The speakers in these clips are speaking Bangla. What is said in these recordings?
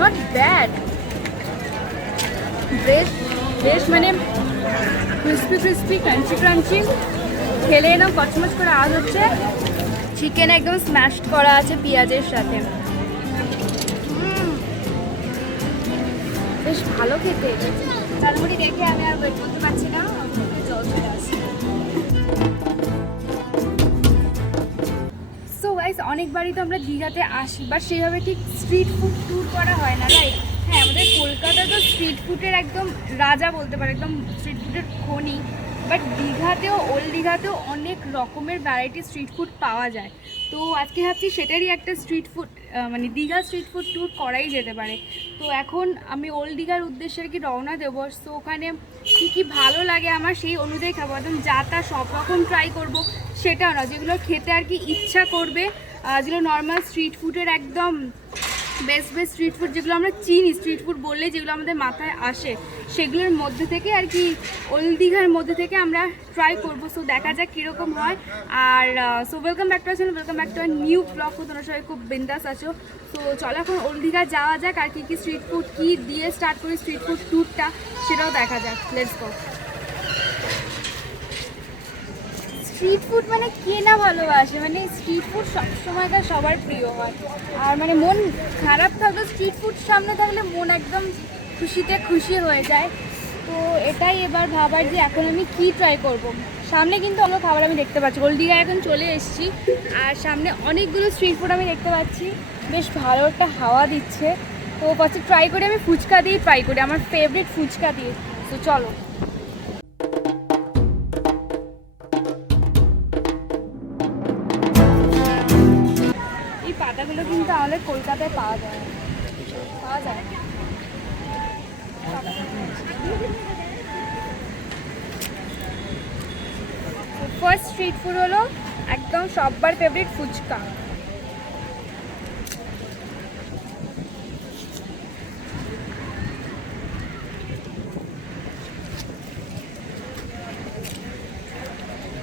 Not bad. বেশ বেশ মানে ক্রিস্পি ক্রিস্পি ক্রাঞ্চি ক্রাঞ্চি, খেলে এরকম কচমচ করে আওয়াজ হচ্ছে। চিকেন একদম স্ম্যাশড করা আছে পেঁয়াজের সাথে, বেশ ভালো খেতে। ঝালমুড়ি দেখে আমি আর ওয়েট করতে পারছি না, জল চলে আসছে। সো গাইস, অনেকবারই তো আমরা দীঘাতে আসি, বাট সেইভাবে ঠিক স্ট্রিট ফুড ট্যুর করা হয় না, রাইট? হ্যাঁ, আমাদের কলকাতা তো স্ট্রিট ফুডের একদম রাজা বলতে পারে, একদম স্ট্রিট ফুডের খনি। বাট দীঘাতেও, ওল্ড দীঘাতেও অনেক রকমের ভ্যারাইটি স্ট্রিট ফুড পাওয়া যায়। তো আজকে ভাবছি সেটারই একটা স্ট্রিট ফুড, মানে দীঘা স্ট্রিট ফুড ট্যুর করাই যেতে পারে। তো এখন আমি ওল্ড দীঘার উদ্দেশ্যে আর কি রওনা দেবো। সো ওখানে কী কী ভালো লাগে আমার সেই অনুযায়ী খাবো, একদম যা তা সব রকম ট্রাই করবো সেটাও না, যেগুলো খেতে আর কি ইচ্ছা করবে, যেগুলো নর্মাল স্ট্রিট ফুডের একদম বেস্ট বেস্ট স্ট্রিট ফুড যেগুলো আমরা চিনি, স্ট্রিট ফুড বললে যেগুলো আমাদের মাথায় আসে, সেগুলোর মধ্যে থেকে আর কি ওল্ড দীঘার মধ্যে থেকে আমরা ট্রাই করবো। সো দেখা যাক কীরকম হয়। আর so welcome back to our channel, welcome back to our new blog. তোমরা সবাই খুব বিন্দাস আছো। তো চলো এখন ওল্ড দীঘা যাওয়া যাক, আর কী স্ট্রিট ফুড কী দিয়ে স্টার্ট করি স্ট্রিট ফুড ট্যুরটা, সেটাও দেখা যাক। Let's go. স্ট্রিট ফুড মানে কে না ভালোবাসে, মানে স্ট্রিট ফুড সবসময়কার সবার প্রিয় হয়। আর মানে মন খারাপ থাকলেও স্ট্রিট ফুড সামনে থাকলে মন একদম খুশিতে খুশি হয়ে যায়। তো এটাই এবার ভাবার যে এখন আমি কি ট্রাই করব। সামনে কিন্তু অন্য খাবার আমি দেখতে পাচ্ছি, ওল্ড দীঘায় এখন চলে এসেছি, আর সামনে অনেকগুলো স্ট্রিট ফুড আমি দেখতে পাচ্ছি, বেশ ভালো একটা হাওয়া দিচ্ছে। তো ফার্স্টে ট্রাই করি, আমি ফুচকা দিয়ে ট্রাই করি, আমার ফেভারিট ফুচকা দিয়ে। তো চলো। পাতাগুলো কিন্তু আমাদের কলকাতায় পাওয়া যায়। ফার্স্ট স্ট্রিট ফুড হলো একদম সবার ফেভারিট ফুচকা।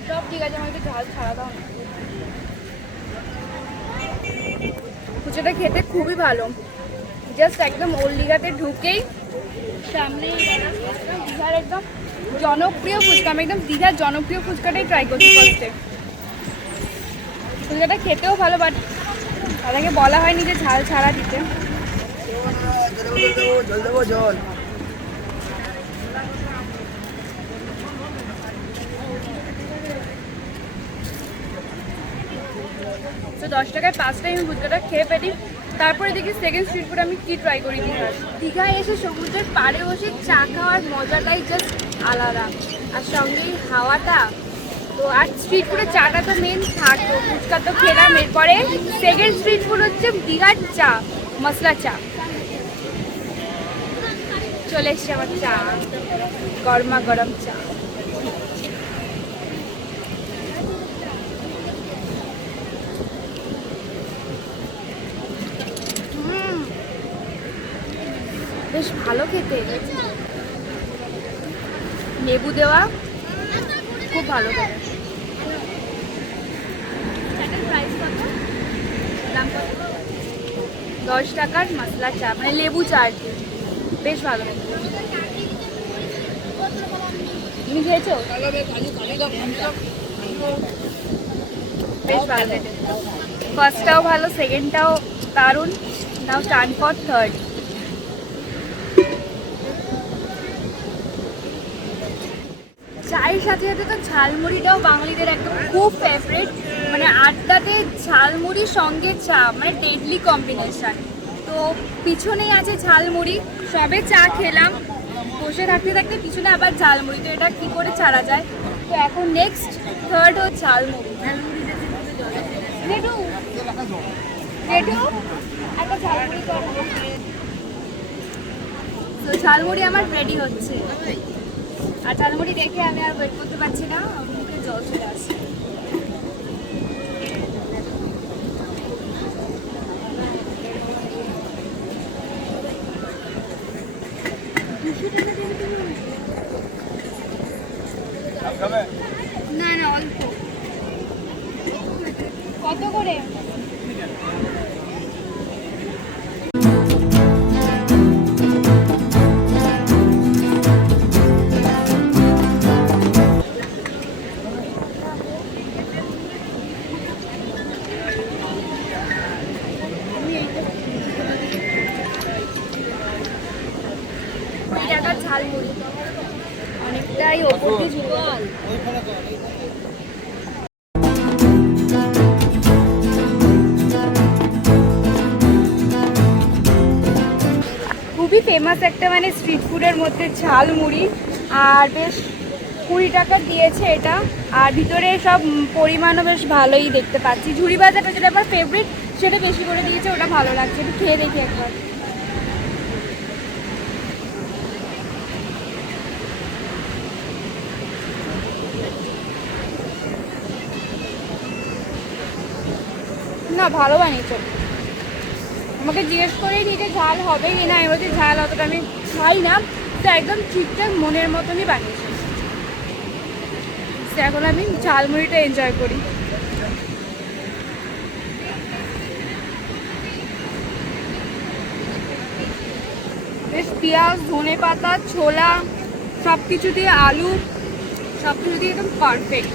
সব ঠিক আছে, আমার একটু ঝাল ছাড়া দাও না। ফুচকাটা খেতে খুবই ভালো, জাস্ট একদম ওল্ড দীঘাতে ঢুকেই সামনে দীঘার একদম জনপ্রিয় ফুচকা। আমি একদম দীঘার জনপ্রিয় ফুচকাটাই ট্রাই করছি ফার্স্টে। ফুচকাটা খেতেও ভালো, বাট তাদেরকে বলা হয়নি যে ঝাল ছাড়া দিতে। তো 10 টাকায় 5টাই আমি ফুচকাটা খেয়ে ফেলি। তারপরে দেখি সেকেন্ড স্ট্রিট ফুড আমি কী ট্রাই করি দীঘায়। দীঘায় এসে সমুদ্রের পাড়ে বসে চা খাওয়ার মজাটাই জাস্ট আলাদা, আর সঙ্গে হাওয়াটা। তো আর স্ট্রিট ফুডের চাটা তো মেন থাকতো, ফুচকা তো খেলাম। এরপরে সেকেন্ড স্ট্রিট ফুড হচ্ছে দীঘার চা, মশলা চা। চলে এসছে আমার চা, গরমা গরম চা। বেশ ভালো খেতে, লেবু দেওয়া, খুব ভালো খেতে। চাটার প্রাইস কত? দাম কত? 10 টাকার মশলা চা, মানে লেবু চা আর কি, বেশ ভালো। তুমি খেয়েছো? বেশ ভালো খেতে। ফার্স্টটাও ভালো, সেকেন্ডটাও দারুণ। নাও স্টার্ট ফর থার্ড। চায়ের সাথে সাথে তো ঝালমুড়িটাও বাঙালিদের একদম খুব ফেভারিট, মানে আড্ডাতে ঝালমুড়ির সঙ্গে চা মানে ডেডলি কম্বিনেশান। তো পিছনেই আছে ঝালমুড়ি, সবে চা খেলাম, বসে থাকতে থাকতে পিছনে আবার ঝালমুড়ি, তো এটা কী করে ছাড়া যায়। তো এখন নেক্সট থার্ড হচ্ছে ঝালমুড়ি। একটা ঝালমুড়ি তো ঝালমুড়ি আমার রেডি হচ্ছে, আর ঝালমুড়ি দেখে আমি আর ওয়েট করতে পারছি না, মুখে জল চলে আসছে। না না, অল্প। কত করে? ঝালমুড়ি অনেকটাই ওপর দিয়ে ঝুল। খুবই ফেমাস একটা মানে স্ট্রিট ফুডের মধ্যে ঝালমুড়ি, আর বেশ 20 টাকা দিয়েছে এটা। আর ভিতরে সব পরিমাণও বেশ ভালোই দেখতে পাচ্ছি। ঝুড়ি ভাজাটা যেটা আমার ফেভারিট সেটা বেশি করে দিয়েছে, ওটা ভালো লাগছে। একটু খেয়ে দেখি একবার। না, ভালো বানিয়েছে। আমাকে জিজ্ঞেস করেই দিয়েছে ঝাল হবে কি না, আমি বলছি ঝাল অতটা আমি খাই না, তো একদম ঠিকঠাক মনের মতনই বানিয়েছে। এখন আমি ঝালমুড়িটা এনজয় করি। বেশ পেঁয়াজ, ধনে পাতা, ছোলা সব কিছু দিয়ে, আলু সব কিছু দিয়ে একদম পারফেক্ট।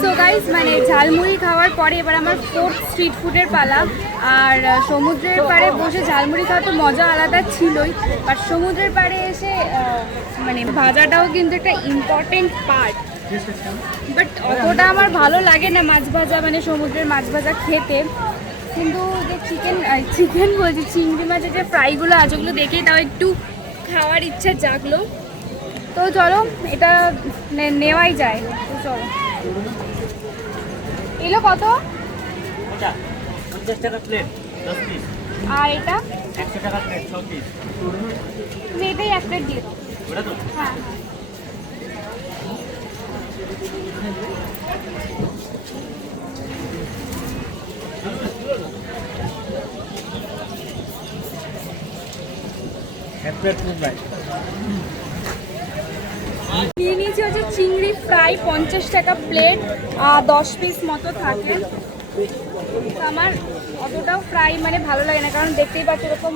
সো গাইস, মানে ঝালমুড়ি খাওয়ার পরে এবার আমার 4th স্ট্রিট ফুডের পালা। আর সমুদ্রের পাড়ে বসে ঝালমুড়ি খাওয়ার তো মজা আলাদা ছিলই, বাট সমুদ্রের পাড়ে এসে মানে ভাজাটাও কিন্তু একটা ইম্পর্টেন্ট পার্ট। বাট অতটা আমার ভালো লাগে না মাছ ভাজা, মানে সমুদ্রের মাছ ভাজা খেতে। কিন্তু যে চিকেন বলছি, চিংড়ি মাছের যে ফ্রাইগুলো আছে ওগুলো দেখেই তাও একটু খাওয়ার ইচ্ছা জাগলো। তো চলো, এটা নেওয়াই যায়। তো চলো। এগুলো কত? 50 টাকা প্লেট 10 পিস। আর এটা 100 টাকা প্লেট 6 পিস। তুমি এটাই এক প্লেট দিয়ে দাও। ওটা তো হ্যাঁ এক প্লেট ফুড ভাই। নিয়ে নিয়েছি হচ্ছে চিংড়ি ফ্রাই, 50 টাকা প্লেট, 10 পিস মতো থাকে। আমার অতটাও ফ্রাই মানে ভালো লাগে না, কারণ দেখতেই পাচ্ছ এরকম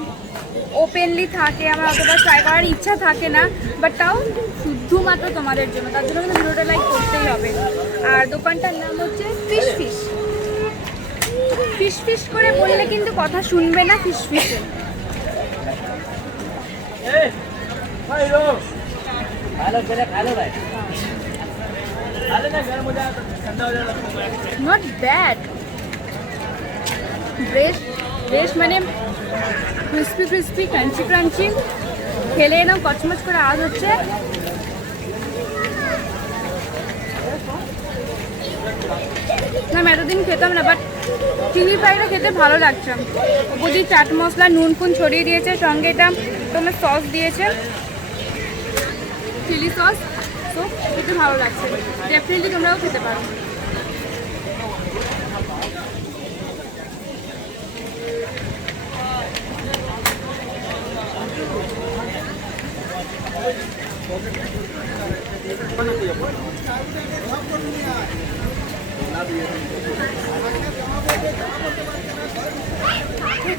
ওপেনলি থাকে, আমার অতটা ট্রাই করার ইচ্ছা থাকে না। বাট তাও শুধুমাত্র তোমাদের জন্য, তার জন্য কিন্তু ভিডিওটা লাইক করতেই হবে। আর দোকানটার নাম হচ্ছে ফিশ ফিশ। ফিশ ফিশ করে বললে কিন্তু কথা শুনবে না ফিশ ফিশে। নট ব্যাড, বেশ মানে ক্রিস্পি ক্রিস্পি, ক্রাঞ্চি ক্রাঞ্চি, খেলে এরকম কচমচ করে আওয়াজ হচ্ছে। না, আমি এতদিন খেতাম না, বাট চিংড়ি ফ্রাইটা খেতে ভালো লাগছে। বুঝি চাট মশলা নুন ফুন ছড়িয়ে দিয়েছে, সঙ্গে এটা তোমার সস দিয়েছে, চিলি সস। তো খেতে ভালো লাগছে, ডেফিনেটলি তোমরাও খেতে পারো।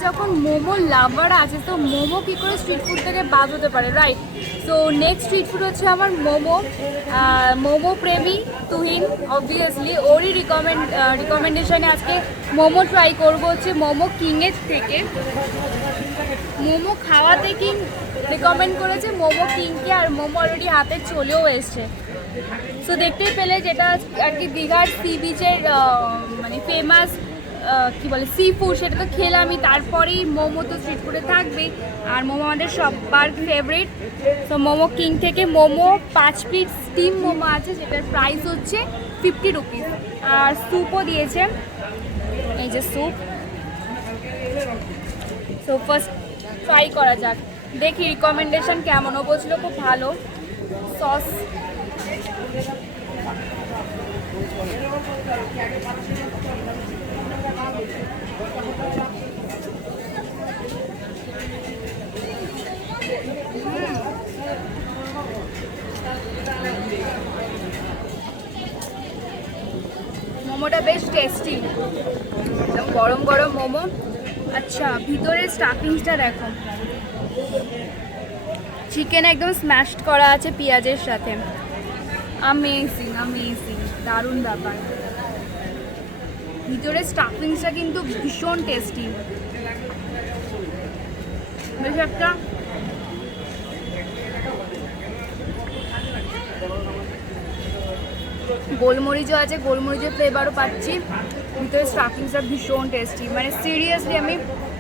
যখন মোমো লাভার আছে, তো মোমো কি করে স্ট্রিট ফুড থেকে বাদ হতে পারে, right? So next street food হচ্ছে আমার মোমো প্রেমী তুহিন, অবভিয়াসলি ওরই রিকমেন্ডেশনে আজকে মোমো ট্রাই করবো হচ্ছে মোমো কিংয়ের থেকে। মোমো খাওয়াতে কিং রিকমেন্ড করেছে মোমো কিংকে, আর মোমো অলরেডি হাতে চলেও এসছে। সো দেখতেই পেলে যেটা আর কি দীঘার সি বিচের মানে ফেমাস কি বলে সি ফুড, সেটা তো খেলামই। তারপরেই মোমো তো স্ট্রিট ফুডে থাকবেই, আর মোমো আমাদের সবার ফেভারিট। তো মোমো কিং থেকে মোমো 5 পিস স্টিম মোমো আছে, যেটার প্রাইস হচ্ছে 50 রুপিস। আর স্যুপও দিয়েছে, এই যে স্যুপ। সো ফার্স্ট ট্রাই করা যাক, দেখি রিকমেন্ডেশন কেমন। ও বলছিল খুব ভালো সস। মোমোটা বেশ টেস্টি, একদম গরম গরম মোমো। আচ্ছা, ভিতরের স্টাফিংসটা দেখো, চিকেন একদম স্ম্যাশড করা আছে পেঁয়াজের সাথে। অ্যামেজিং, দারুণ ব্যাপার। ভিতরে স্টাফিংসটা কিন্তু ভীষণ টেস্টি। বেশ একটা গোলমরিচও আছে, গোলমরিচের ফ্লেভারও পাচ্ছি। ভিতরে স্টাফিংসটা ভীষণ টেস্টি, মানে সিরিয়াসলি আমি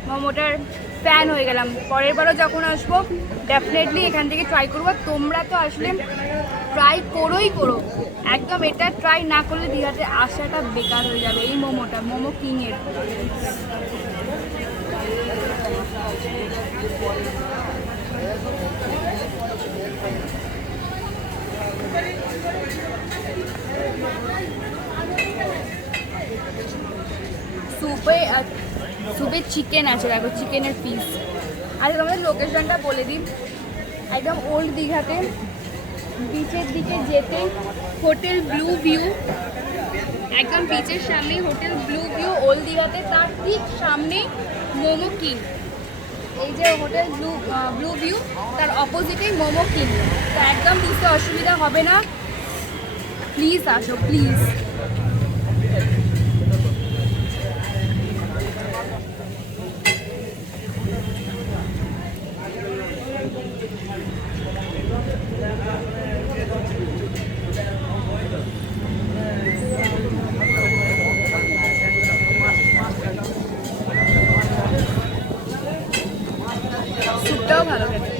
মোমোটার ফ্যান হয়ে গেলাম। পরের বারও যখন আসবো ডেফিনেটলি এখান থেকে ট্রাই করবো। তোমরা তো আসলে ট্রাই করোই করো, একদম এটা ট্রাই না করলে দীঘাতে আসাটা বেকার হয়ে যাবে। এই মোমোটা মোমো কিংয়ের সুপে চিকেন আছে, দেখো চিকেনের পিস। আচ্ছা তোমাদের লোকেশনটা বলে দিন। একদম ওল্ড দীঘাতে বিচের দিকে যেতে হোটেল ব্লু ভিউ, একদম বিচের সামনে হোটেল ব্লু ভিউ ওল্ড দীঘাতে, তার ঠিক সামনে মোমো কিং। এই যে হোটেল ব্লু ভিউ, তার অপোজিটেই মোমো কিং। তো একদম বুঝতে অসুবিধা হবে না, প্লিজ আসো প্লিজ। স্যুপটাও ভালো খেতে।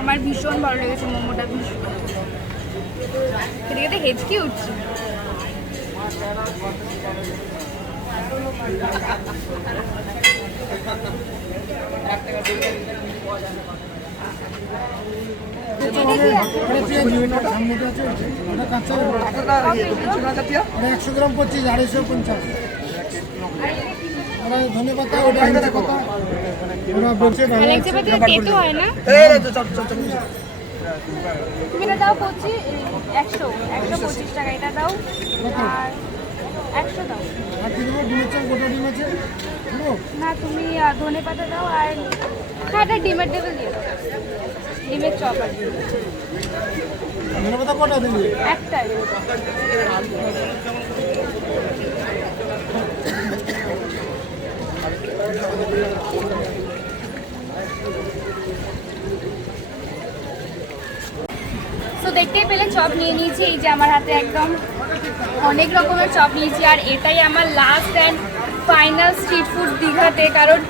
আমার ভীষণ ভালো লেগেছে মোমোটা, ভীষণ খেতে খেতে হেঁচকি উঠছে। একশো গ্রাম 25, 250। ধন্যবাদ। তেতো হয় না, তুমি এটা দাও 125 টাকা, এটা দাও আর 100 দাও। আর কি দেবো? ডিমের চাল, গোটা ডিম আছে না তুমি ধনে পাতা দাও, আর হ্যাঁ এটা ডিমের টেবিল দিয়ে দাও, ডিমের চপ আছে। ধনে পাতা কটা দিবি? একটাই। তো দেখতেই পেলে চপ নিয়ে নিয়েছি, এই যে আমার হাতে একদম অনেক রকমের চপ নিয়েছি। আর এটাই আমার last and final street food দীঘাতে, কারণ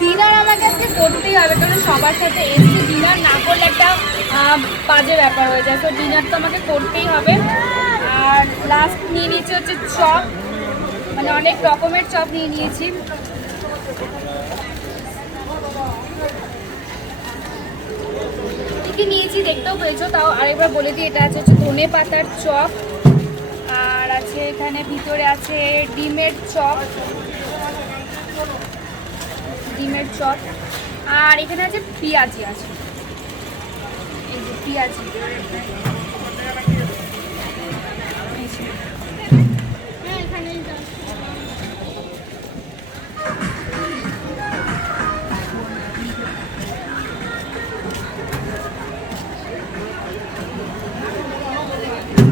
ডিনার আমাকে আজকে করতেই হবে, কারণ সবার সাথে এসে ডিনার না করলে একটা বাজে ব্যাপার হয়ে যায়। তো ডিনার তো আমাকে করতেই হবে। আর লাস্ট নিয়ে নিয়েছি হচ্ছে চপ, মানে অনেক রকমের চপ নিয়ে নিয়েছি। কি নিয়েছি দেখতেও পেয়েছো, তাও আরেকবার বলে দিই। এটা আছে হচ্ছে ধনে পাতার চপ, আর আছে এখানে ভিতরে আছে ডিমের চপ, আর এখানে আছে পেঁয়াজি আছে, এই যে পেঁয়াজি।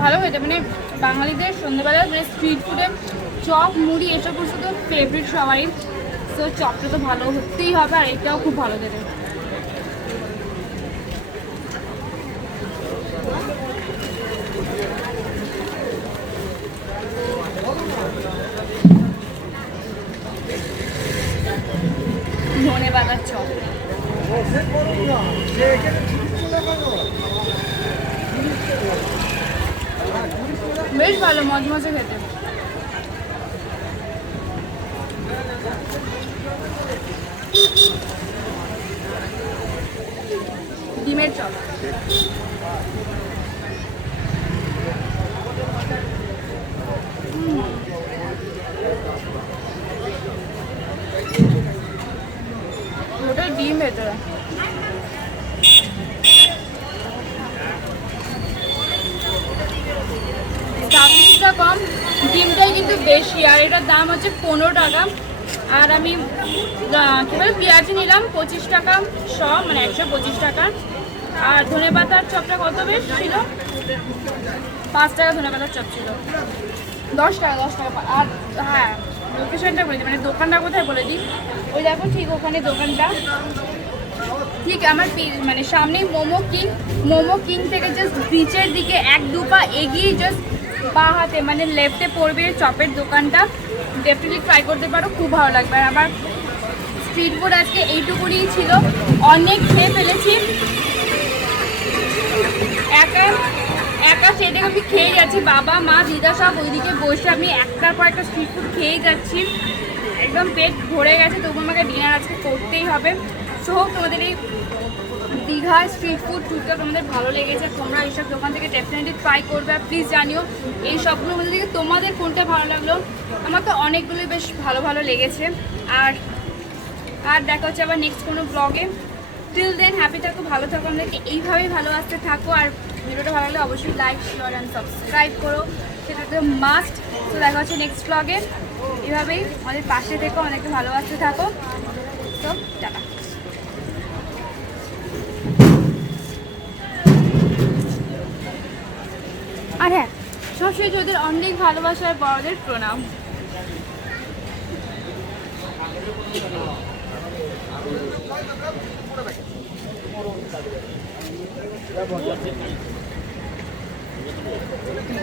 ভালো হয়েছে, মানে বাঙালিদের সন্ধ্যেবেলা মানে স্ট্রিট ফুডের চপ মুড়ি এসব কিছু তো ফেভারিট সবারই। তো চপটা তো ভালো হতেই হবে, আর এটাও খুব ভালো দেবে। ধনে পাতার চপ বেশ ভালো, মজমজে খেতে। ডিমের চপ ওটা ডিম ভেতরে। স্টাফিংটা কম, ডিমটাই কিন্তু বেশি, আর এটার দাম হচ্ছে 15 টাকা। আর আমি কী বলে পেঁয়াজি নিলাম 25 টাকা শ, মানে 125 টাকা। আর ধনেপাতার চপটা কত বেশ ছিল? 5 টাকা ধনেপাতার চপ ছিল। 10 টাকা আর হ্যাঁ লোকেশনটা বলে দিই, মানে দোকানটা কোথায় বলে দিই। ওই দেখো ঠিক ওখানে দোকানটা, ঠিক আমার মানে সামনেই মোমো কিং থেকে জাস্ট বিচের দিকে 1-2 পা এগিয়ে জাস্ট বা হাতে মানে লেফটে পড়বে চপের দোকানটা। ডেফিনেটলি ট্রাই করতে পারো, খুব ভালো লাগবে। আর আমার স্ট্রিট ফুড আজকে এইটুকুনি ছিল, অনেক খেয়ে ফেলেছি। একা সেটা আমি খেয়ে যাচ্ছি, বাবা মা দিদা সব ওইদিকে বসে আমি একটার পর একটা স্ট্রিট ফুড খেয়েই যাচ্ছি, একদম পেট ভরে গেছে। তবু আমাকে ডিনার আজকে করতেই হবে। সো তোমাদের এই দীঘা স্ট্রিট ফুড ট্যুরটা তোমাদের ভালো লেগেছে, তোমরা এইসব দোকান থেকে ডেফিনেটলি ট্রাই করবে। আর প্লিজ জানিও এই সবগুলোর মধ্যে থেকে তোমাদের কোনটা ভালো লাগলো। আমার তো অনেকগুলোই বেশ ভালো লেগেছে। আর দেখা হচ্ছে আবার নেক্সট কোনো ব্লগে। টিল দেন হ্যাপি থাকো, ভালো থাকো, আমাদেরকে এইভাবেই ভালোবাসতে থাকো। আর ভিডিওটা ভালো লাগলে অবশ্যই লাইক শেয়ার অ্যান্ড সাবস্ক্রাইব করো, সেটা তো মাস্ট। তো দেখা হচ্ছে নেক্সট ব্লগে। এভাবেই আমাদের পাশে থেকো, আমাদেরকে ভালোবাসতে থাকো। তো টাটা। আর হ্যাঁ, সবসময় ওদের অনেক ভালোবাসার বড়দের প্রণাম।